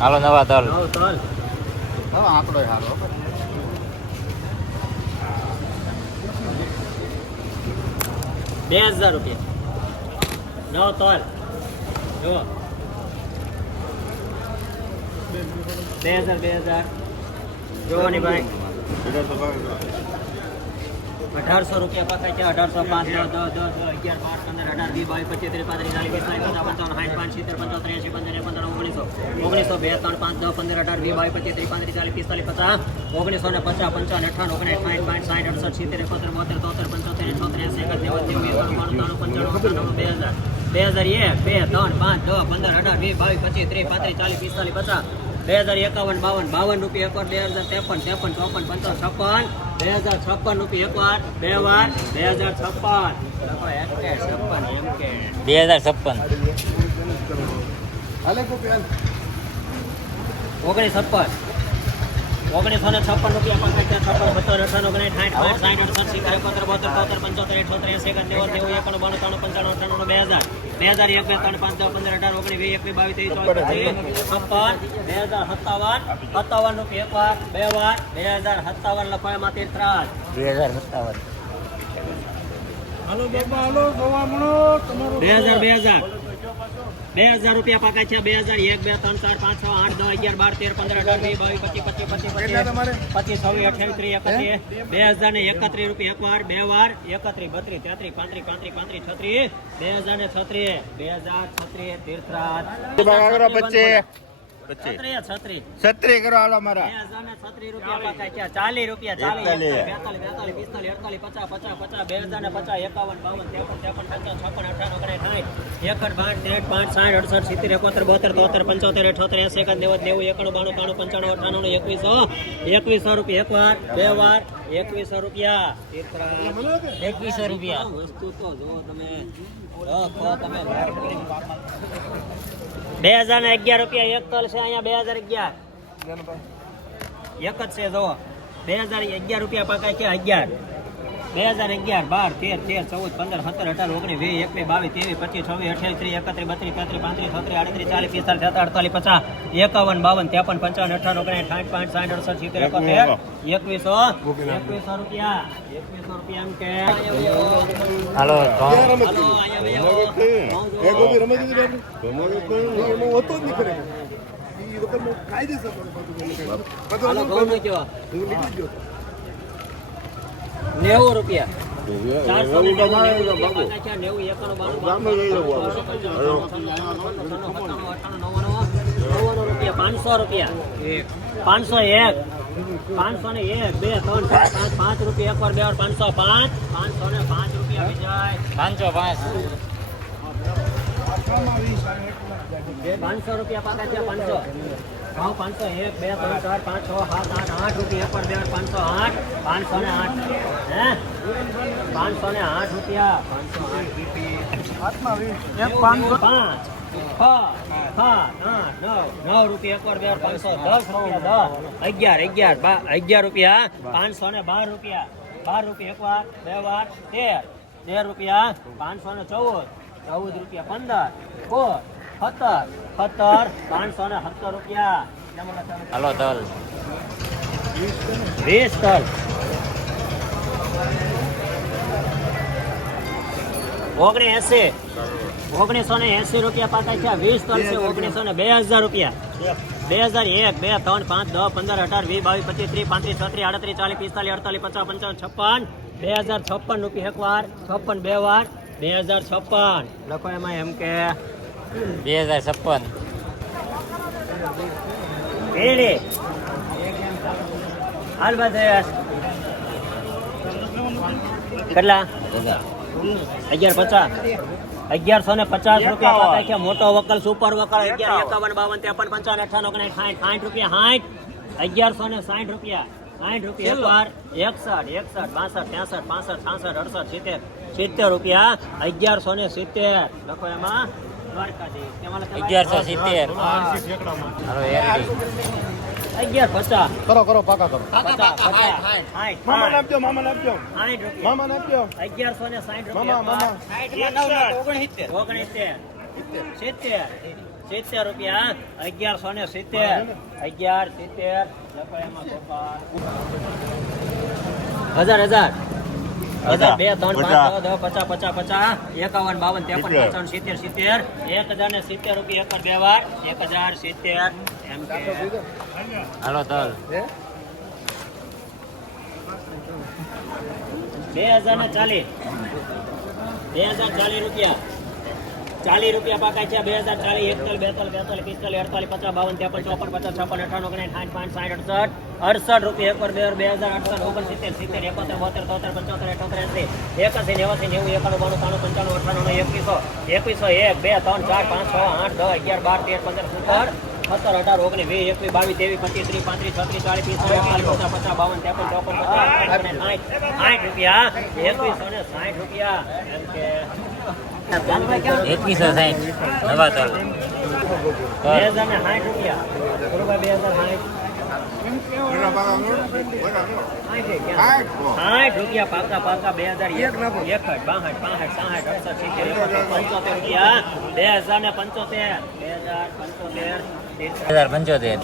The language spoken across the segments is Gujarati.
હાલો નવા તલ. હવે આંકડો હાલો બે હજાર રૂપિયા. નવ તલ. જુઓ. બે હજાર બે હજાર. જોવાની ભાઈ. અઢારસો રૂપિયા પકાય છે અઢારસો પાંચ દસ દસ દસ અગિયાર બાર પંદર અઢાર વીસ બાવીસ પચીસ ત્રીસ પાંત્રીસ ચાલીસ પિસ્તાલીસ પચાસ પંચાવન સાઠ પાંચ સિત્તેર પંચાવન ત્રેસી પંદર પંદર ઓગણીસો ઓગણીસો બે ત્રણ પાંચ દસ પંદર અઢાર વીસ બાવીસ પચીસ ત્રીસ પાંત્રીસ ચાલીસ પિસ્તાલીસ પચાસ ઓગણીસો ને પચાસ પંચાવન અઠાવન ઓગણીસ સાઠ પાંચ સાઠ અડસઠ સિત્તેર એકોતેર બોતેર તોતેર પંચોતેર છોતેર એસી એકાદ નેવું નેવું એકાણું પંચાણું અઠાણું બે હજાર બે હજાર એક બે ત્રણ પાંચ દસ પંદર અઢાર વીસ બાવીસ પચીસ ત્રીસ પાંત્રીસ ચાલીસ પિસ્તાલીસ પચાસ બે હજાર એકાવન બાવન બાવન રૂપિયા એકવાર બે હજાર ત્રેપન ત્રેપન ચોપન પંચાવન છપ્પન બે હજાર છપ્પન રૂપિયા એકવાર બે વાર બે હજાર છપ્પન. છપ્પન એમ કે. બે હજાર છપ્પન. ઓગણીસ છપ્પન. ઓગણીસો ને છપ્પન રૂપિયા પંચાયત છપ્પન સત્તર અઠાણું ઓગણીસ સાઠ પાંચ સાઠ અડસઠ સિત્તેર એકોતેર બોતેર તોતેર પંચોતેર અઠોતેર એસી એક નેવું નેવું એકાણું બાણું ત્રાણું પંચાણું અઠાણું બે હજાર. બે હજાર એક બે ત્રણ પાંચ દસ પંદર અઢાર ઓગણીસ વીસ એકવીસ બાવીસ ત્રીસ ચોવીસ પચીસ છપ્પન બે હજાર સત્તાવન સત્તાવન રૂપિયા એક વાર બે વાર બે હજાર સત્તાવન લખવામાંથી ત્રાસ બે હજાર સત્તાવન. હાલો બાબા હાલો સવા મળો તમારો બે હજાર બે હજાર. બે હજાર રૂપિયા પાકા છે બે હજાર એક બે ત્રણ ચાર પાંચ છ આઠ દસ અગિયાર બાર તેર પંદર અઢાર વીસ બાવીસ પચીસ પચીસ પચીસ? પચીસ પચીસ છવ્વીસ અઠ્યાવીસ ત્રીસ એકત્રીસ બે હજાર ને એકત્રીસ રૂપિયા એક વાર બે વાર એકત્રીસ બત્રીસ તેત્રીસ પાંત્રીસ પાંત્રીસ પાંત્રીસ છત્રીસ બે હજાર ને છત્રીસ બે હજાર છત્રીસ તીર્થરાજ. છત્રી કરો હાલો મારા. ચાલીસ રૂપિયા ચાલીસ. બેતાલીસ પિસ્તાલીસ અડતાલીસ પચાસ પચાસ પચાસ બે હજાર ને પચાસ એકાવન બાવન ત્રેપન ત્રેપન પંચાવન છપ્પન અઠાવન થાય એકડ બાર ત્રેઠ પાંચ સાઠ અડસઠ સિત્તેર એકોતેર બોતેર તોતેર પંચોતેર અઠોતેર એસી એકાદ નેવું નેવું એકાણું બાણું બાણું પંચાણું અઠાણું એકવીસો. એકવીસો રૂપિયા. એક વાર બે વાર એકવીસો રૂપિયા. એકવીસો રૂપિયા. વસ્તુ તો જો તમે બે હજાર ને અગિયાર રૂપિયા એક તલ છે અહીંયા બે હજાર અગિયાર. એક જ છે જો. બે હજાર અગિયાર રૂપિયા પાકા છે અગિયાર. બે હજાર અગિયાર બાર તેર તેર ચૌદ પંદર સત્તર અઢાર ઓગણીસ વીસ એકવીસ બાવીસ ત્રેવીસ પચીસ છવ્વીસ અઠ્યાવીસ ત્રીસ એકત્રીસ બત્રીસ તેત્રીસ પાંત્રીસ છત્રીસ આડત્રીસ ચાલીસ પિસ્તાલીસ સત્તર અડતાલીસ પચાસ એકાવન બાવન ત્રેપન પંચાવન અઠાર ઓગણીસ સાઠ પાંચ સાઠ અડસઠ સિત્તેર એકોતેર એકવીસો એકવીસો રૂપિયા એકવીસો રૂપિયા એમ કે. હાલો કાયદેસર નવ્વાણું રૂપિયા પાંચસો રૂપિયા પાંચસો એક પાંચસો ને એક બે ત્રણ ચાર પાંચ પાંચ રૂપિયા એક વાર બે વાર પાંચસો પાંચ પાંચસો ને પાંચ રૂપિયા વિજય પાંચસો પાંચ પાંચસો રૂપિયા પાકા છે પાંચસો ભાવ પાંચસો એક બે ત્રણ ચાર પાંચ છ સાત આઠ આઠ રૂપિયા એક પર બે પાંચસો આઠ પાંચસો ને આઠ હે પાંચસો ને આઠ રૂપિયા પાંચસો આઠ પાંચ છ સાત આઠ નવ નવ રૂપિયા એક વાર બે વાર પાંચસો દસ રૂપિયા દસ અગિયાર અગિયાર બા અગિયાર રૂપિયા પાંચસો ને બાર રૂપિયા બાર રૂપિયા એક વાર બે વાર તેર તેર રૂપિયા પાંચસો ને ચૌદ ચૌદ રૂપિયા પંદર સોળ સત્તર સત્તર પાંચસો ને સત્તર રૂપિયા હાલો તલ વીસ તલ ઓગણીસ એસી ઓગણીસો ને એસી રૂપિયા પાકા છે વીસ તલ છે ઓગણીસો ને બે હજાર રૂપિયા બે હજાર એક બે ત્રણ પાંચ દસ પંદર અઢાર વીસ બાવીસ પચીસ ત્રીસ પાંત્રીસ છત્રીસ આડત્રીસ ચાલીસ પિસ્તાલીસ અડતાલીસ પચાસ પંચાવન છપ્પન બે હજાર છપ્પન રૂપિયા એક વાર છપ્પન બે વાર બે હજાર છપ્પન લખો એમાં એમ કે બે હજાર છપ્પન. ભેડી હાલ કેટલા? અગિયાર પચાસ. અગિયારસો ને પચાસ રૂપિયા મોટો વકલ સુપર વકલ. અગિયાર એકાવન. બાવન ત્રેપન પંચાવન અઠાવન ઓગણીસ સાઠ સાઠ રૂપિયા સાઠ અગિયારસો ને સાઠ રૂપિયા. સાઠ રૂપિયા એક વાર એકસઠ એકસઠ બાસઠ ત્રેસઠ પાસઠ છાસઠ અડસઠ સિત્તેર. સિત્તેર રૂપિયા અગિયારસો ને સિત્તેર. લખો એમાં. અગિયારસો સિત્તેર. અગિયાર પચાસ. કરો કરો પાકા કરો. મામા આપજો મામા આપજો મામા આપજો અગિયારસો ને સાઠ મામા, ઓગણીસિત્તેર. સિત્તેર. સિત્તેર રૂપિયા. અગિયારસો ને સિત્તેર. અગિયાર સિત્તેર. હજાર હજાર. હજાર બે ત્રણ પાંચ દસ પચાસ પચાસ પચાસ. એકાવન બાવન ત્રેપન પંચાવન સિત્તેર સિત્તેર. એક હજાર ને સિત્તેર રૂપિયા એક બે વાર. એક હજાર સિત્તેર. એમ હાલો તલ બે હજાર ને ચાલીસ. બે હજાર ચાલીસ રૂપિયા. ચાલીસ રૂપિયા પાકા છે, બે હજાર ચાલીસ, એકતાલીસ, બેતાલીસ બેતાલીસ, પિસ્તાલીસ, અડતાલીસ, પચાસ, બાવન, ત્રેપન, ચોપન, પચાસ, છપ્પન, અઠાણું ઓગણીસ સાઠ પાંચ, સાઠ, અડસઠ અડસઠ રૂપિયા એક બે બે હજાર આઠસો ઓગણસિત્તેર, સિત્તેર, એકોતેર, બોતેર, તોતેર, પંચોતેર, અઠોતેર, એસી, એકાસી, નેવાસી, નેવું, એકાણું, બાણું, ત્રાણું, પંચાણું અઠાણું એકવીસો એકવીસો એક, બે, ત્રણ, ચાર, પાંચ, છ, આઠ, દસ, અગિયાર, બાર, તેર, પંદર, સત્તર સત્તર, અઢાર, ઓગણીસ, વીસ, એકવીસ, બાવીસ, ત્રેવીસ, પચીસ, ત્રીસ, પાંત્રીસ, છત્રીસ, ચાલીસ, પિસ્તાલીસ પચાસ પચાસ, બાવન, ત્રેપન, ચોપન પચાસ સાઠ રૂપિયા, એકવીસો ને સાઠ રૂપિયા, એમ કે એકવીસો સાઠ નવા તલ બે હજાર ને સાઠ રૂપિયા. ગુરુભાઈ બે હજાર સાઠ સાઠ રૂપિયા પાકા પાકા બે હજાર એકસઠ બાસઠ પાસઠ સાઠ અડસઠ સિત્તેર પંચોતેર રૂપિયા. બે હજાર ને પંચોતેર. બે હજાર પંચોતેર. હજાર પંચોતેર.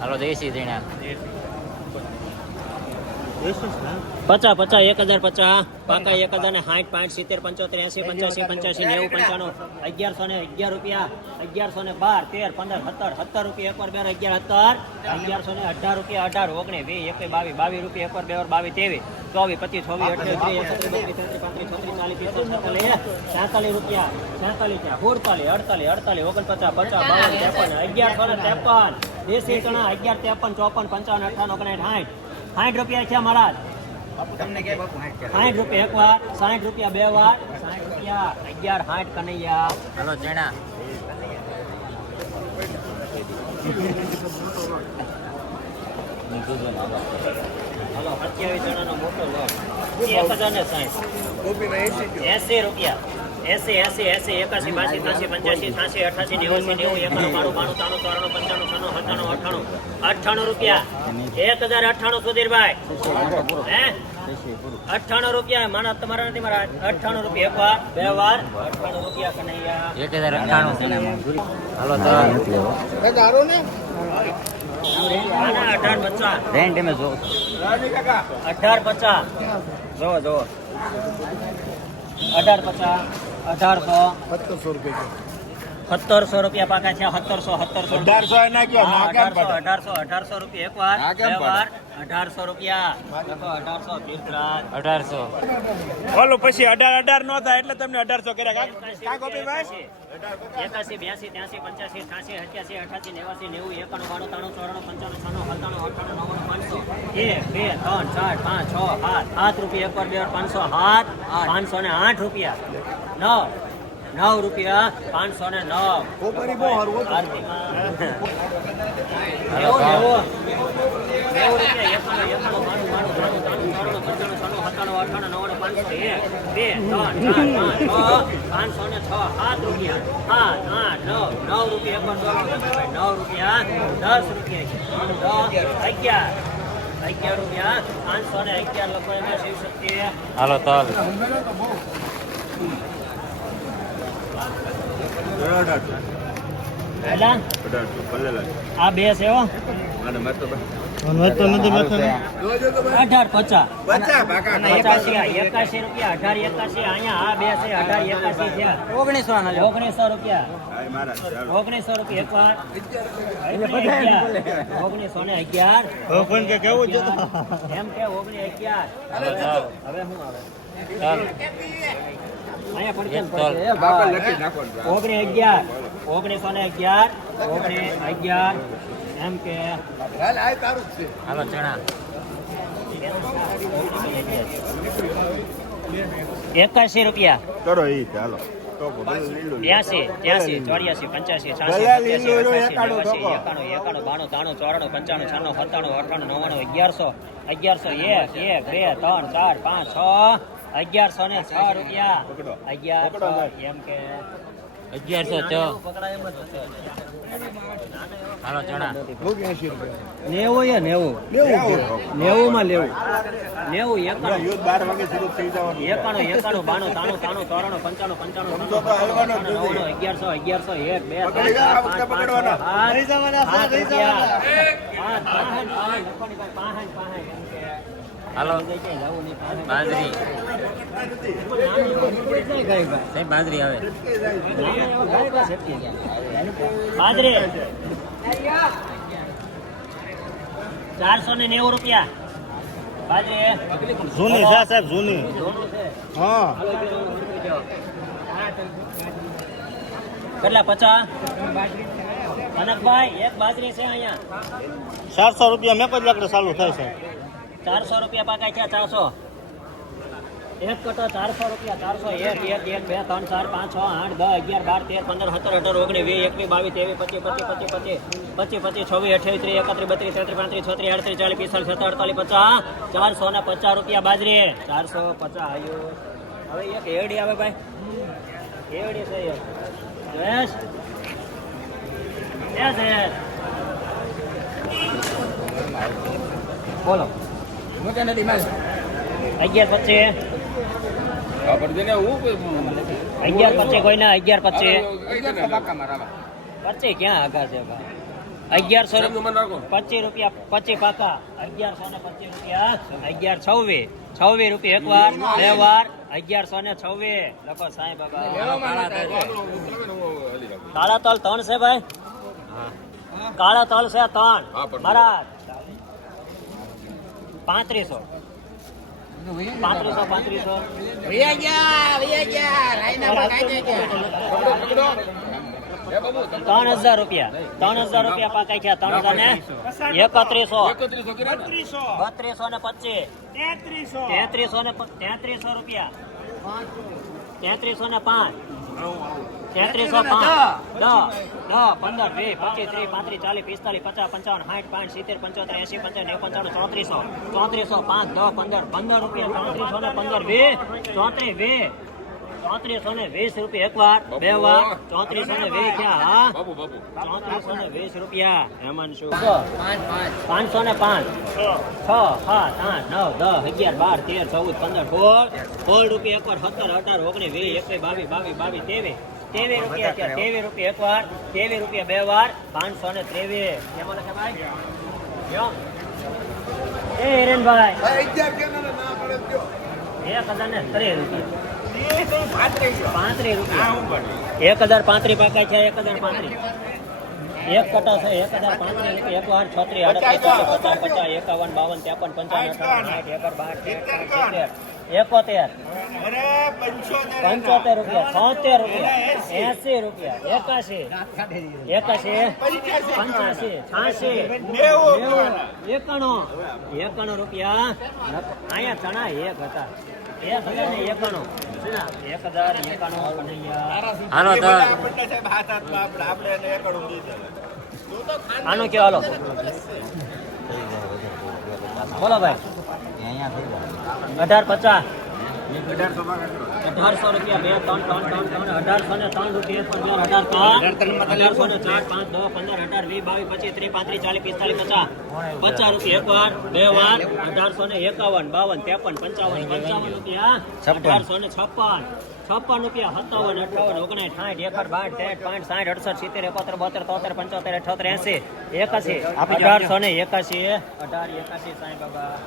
હાલો દેશી Bueno. પચાસ પચાસ એક હજાર પચાસ પાકા એક હજાર ને સાઠ પાંચ સિત્તેર પંચોતેર એસી પંચ્યાસી પંચ્યાસી નેવું પંચાણું અગિયારસો ને અગિયાર રૂપિયા અગિયારસો ને બાર તેર પંદર સત્તર સત્તર રૂપિયા એકવાર બે અગિયાર સત્તર અગિયારસો ને અઢાર રૂપિયા અઢાર ઓગણીસ વીસ એકવીસ બાવીસ બાવીસ રૂપિયા એકવાર બે વાર બાવીસ ત્રેવીસ ચોવીસ પચીસ છવ્વીસ અઠ્યાવીસ ત્રીસ એકત્રીસ બત્રીસ પાંત્રીસ છત્રીસ ચાલીસ પિસ્તાલીસ સત્તાલીસ સાતાલીસ રૂપિયા સાતાલીસ છે સુડતાલીસ અડતાલીસ અડતાલીસ ઓગણપચાસ પચાસ બાવન ત્રેપન અગિયારસો ને ત્રેપન દેશી ચણા અગિયાર ત્રેપન ચોપન પંચાવન અઠાવન ઓગણીસ સાઠ સાઠ રૂપિયા છે મારા સાઠ રૂપિયા એક વાર સાઠ રૂપિયા બે વાર સાઠ રૂપિયા અગિયાર સાઠ કનૈયા. હલો જણા હલો સત્યાવીસ જણાનો મોટો લોટ. એક હજાર ને સાઠ એસી રૂપિયા. એસી એસી એસી એકાસી બાસી ત્યાસી પંચ્યાસી છ્યાસી અઠાસી નેવાસી નેવું એકાણું બાણું બાણું ત્રાણું ચોરાણું પંચાણું સત્તાણું અઠાણું અઠ્ઠાણું રૂપિયા. એક હજાર અઠ્ઠાણું સુધીરભાઈ. હે? અઠાણું રૂપિયા. મારા તમારા નથી મારા અઠાણું રૂપિયા. એક વાર બે વાર. અઠ્ઠાણું રૂપિયા કનૈયા. એક હજાર અઠ્ઠાણું હાલો ને? અઢાર પચાસ. રેન્ટ એમ જો પચાસ. અઢાર પચાસ. અઢારસો. સત્તરસો રૂપિયા સત્તરસો રૂપિયા પાકા છે સત્તરસો સત્તરસો અઢારસો અઢારસો અઢારસો રૂપિયા એક વાર બે વાર અઢારસો રૂપિયા. અઢારસો અઢારસો. પછી અઢાર અઢાર નો થાય એટલે તમને અઢારસો કર્યા. એકાસી બ્યાસી ત્યાસી પંચ્યાસી છ્યાસી અઠ્યાસી અઠાસી નેવાસી નેવું એકાણું બાણું ત્રાણું ચોરાણું પંચાણું છાણું સત્તાણું અઠાણું નવ્વાણું પાંચસો. એક બે ત્રણ ચાર પાંચ છ સાત. સાત રૂપિયા એક વાર બે વાર પાંચસો સાત. પાંચસો ને આઠ રૂપિયા. નવ. નવ રૂપિયા પાંચસો ને પાંચસો. એક બે ત્રણ ચાર પાંચ છ પાંચસો ને છ સાત રૂપિયા. સાત આઠ નવ નવ રૂપિયા. નવ રૂપિયા દસ રૂપિયા અગિયાર. અગિયાર રૂપિયા પાંચસો ને અગિયાર લોકો એમને શિવ શક્તિ હાલો. પહેલા આ બે છે હો. અઢાર પચાસ. એકાશી રૂપિયા અઢાર એકાશી અહીંયા આ બે છે અઢાર એકાશી છે. ઓગણીસો ઓગણીસો રૂપિયા. ઓગણીસો રૂપિયા એક વાર. ઓગણીસો ને અગિયાર. એમ કે ઓગણીસ અગિયાર. હવે શું આવે? એ ઓગણીસ અગિયાર. ઓગણીસો ને અગિયાર ઓગણીસ અગિયાર. એમ કે. હાલ, આ તારું જ છે. હાલો ચણા. એકાશી રૂપિયા. કરો ઈ ચાલો બ્યાસી ત્યાસી ચોર્યાસી પંચ્યાસી છ્યાસી એકાણું એકાણું બાણું ત્રાણું ચોરાણું પંચાણું છન્નું સત્તાણું અઠાણું નવ્વાણું અગિયારસો અગિયારસો એક એક બે ત્રણ ચાર પાંચ છ. અગિયારસો ને છ રૂપિયા. અગિયારસો એમ કે અગિયારસો છ. હાલો ચણા. નેવું યા નેવું. નેવું માં લેવું નેવું. એકાણું. યુદ્ધ બાર વાગે શરૂ થઈ જવાનું. એકાણું એકાણું બાણું તાણું તાણું ચોરાણું પંચાણું પંચાણું અગિયારસો અગિયારસો એક બે પાંચ આ પાંચ છ. પાંચ, પાંચ, હાલો. બાજરી સાહેબ બાજરી આવે. બાજરી ચારસો ને નેવું રૂપિયા. જૂની છે સાહેબ જૂની. હા. કેટલા પચાસ? કનકભાઈ એક બાજરી છે અહીંયા. ચારસો રૂપિયા મેં કોઈ લાકડે ચાલુ થાય છે ચારસો રૂપિયા પાકા છે ચારસો. એક કટો ચારસો રૂપિયા, ચારસો એક એક એક, બે, ત્રણ, ચાર, પાંચ, છ, આઠ, દસ, અગિયાર, બાર, તેર, પંદર, સત્તર, અઢાર, ઓગણીસ, વીસ, એકવીસ, બાવીસ, ત્રેવીસ, પચીસ પચીસ પચીસ પચીસ પચીસ પચીસ, છવ્વીસ અઠાવીસ ત્રીસ, એકત્રીસ, બત્રીસ, તેત્રીસ, પાંત્રીસ, છત્રીસ આડત્રીસ ચાલીસ, પિસ્તાલીસ, સત્તર, અડતાલીસ, પચાસ, ચારસો ને પચાસ રૂપિયા બાજરી. ચારસો પચાસ, આયુ. હવે એક એવડી આવે ભાઈ. એવડી છે એક. જયેશ. જયેશ. બોલો. અગિયાર પચીસ અગિયાર પચીસ કોઈ ના અગિયાર પચીસ પચીસ ક્યાં આગા છે ભાઈ? અગિયારસો પચીસ રૂપિયા પચીસ પાકા અગિયારસો ને પચીસ રૂપિયા. અગિયાર છવ્વીસ. છવ્વીસ રૂપિયા એક વાર બે વાર. અગિયારસો ને છવ્વીસ. લખો સાહેબ કાળા તલ. ત્રણ છે ભાઈ? કાળા તલ છે ત્રણ. બરાબર. પાંત્રીસો. પાંત્રીસો પાંત્રીસો. ત્રણ હજાર રૂપિયા. ત્રણ હજાર રૂપિયા પાકા છે ત્રણ હજાર ને એકત્રીસો. બત્રીસો ને પચીસ. તેત્રીસો ને પ- તેત્રીસો રૂપિયા. તેત્રીસો ને પાંચ. તેત્રીસો પાંચ દસ દસ પંદર વીસ પચીસ ત્રીસ પાંત્રીસ ચાલીસ પિસ્તાલીસ પચાસ પંચાવન સાઠ પાંચ સિત્તેર પંચોતેર એસી પંચાવન પંચાણું ચોત્રીસો. ચોત્રીસો પાંચ દસ પંદર પંદર રૂપિયા ચોત્રીસો ને પંદર વીસ ચોત્રીસ વીસ. ચોત્રીસો ને વીસ રૂપિયા એક વાર બે વાર. ચોત્રીસો ને વીસ હા? ચોત્રીસો ને વીસ રૂપિયા. હેમંત શું? પાંચસો ને પાંચ. છ સાત આઠ નવ દસ અગિયાર બાર તેર ચૌદ પંદર સોળ. સોળ રૂપિયા એક વાર સત્તર અઢાર ઓગણીસ વીસ એકવીસ બાવીસ બાવીસ બાવીસ ત્રેવીસ. તેવી રૂપિયા છે તેવી રૂપિયા એક વાર ત્રેવીસ રૂપિયા બે વાર. પાંચસો ને ત્રેવીસ. કેમ લખે ભાઈ? એ હિરેનભાઈ. એક હજાર ને પાંત્રીસ પાકા છે, એક હજાર પાંત્રીસ. એક કટા છે, એક હજાર પાંત્રીસ, એક વાર છત્રીસ, આડત્રીસ, પચાસ પચાસ, એકાવન, બાવન, ત્રેપન, પંચાવન, અઠાવન, સાઠ એકર બાર સિત્તેર એકોતેર. પંચોતેર રૂપિયા છોતેર રૂપિયા એસી રૂપિયા એકાશી એકાશી પંચ્યાસી. છ્યાસી. નેવું એકાણું. એકાણું રૂપિયા. અહીંયા ચણા એક હતા. એક હજાર ને એકાણું. એક હજાર એકાણું. હાલો તો આનો બોલો ભાઈ. અઢાર પચાસ અઢારસો રૂપિયા બે ત્રણ ત્રણ ત્રણ ત્રણ અઢારસો ને ત્રણ રૂપિયા પંદર અઢાર ત્રણ અઢારસો ને ચાર પાંચ દસ પંદર અઢાર વીસ બાવીસ પચીસ ત્રીસ પાંત્રીસ ચાલીસ પિસ્તાલીસ પચાસ. પચાસ રૂપિયા એક વાર બે વાર અઢારસો ને એકાવન બાવન ત્રેપન પંચાવન પંચાવન રૂપિયા. અઢારસો ને છપ્પન. છપ્પન રૂપિયા સત્તાવન અઠાવન ઓગણીસ સાઠ એકર બાર ત્રેઠ પાંચ સાઠ અડસઠ સિત્તેર એકોતેર બોતેર તોતેર પંચોતેર અઠોતેર એસી એકાસી. અઢારસો ને એકાસી. અઢાર એકાસી સાંઈ બાબા.